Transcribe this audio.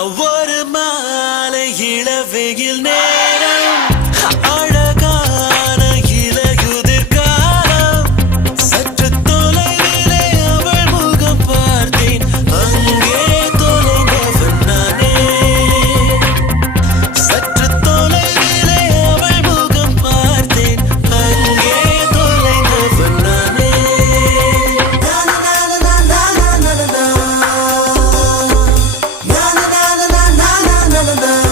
ஒரு மாலை இளவெயில் நேரம் அழகான இலையுதிர் காலம் சற்று தொலைவிலே அவள் முகம் பார்த்தேன் அங்கே தொலைந்தவன் நானே சற்று தொலைவிலே அவள் முகம் பார்த்தேன் அங்கே தொலைந்தவன் நானே la la la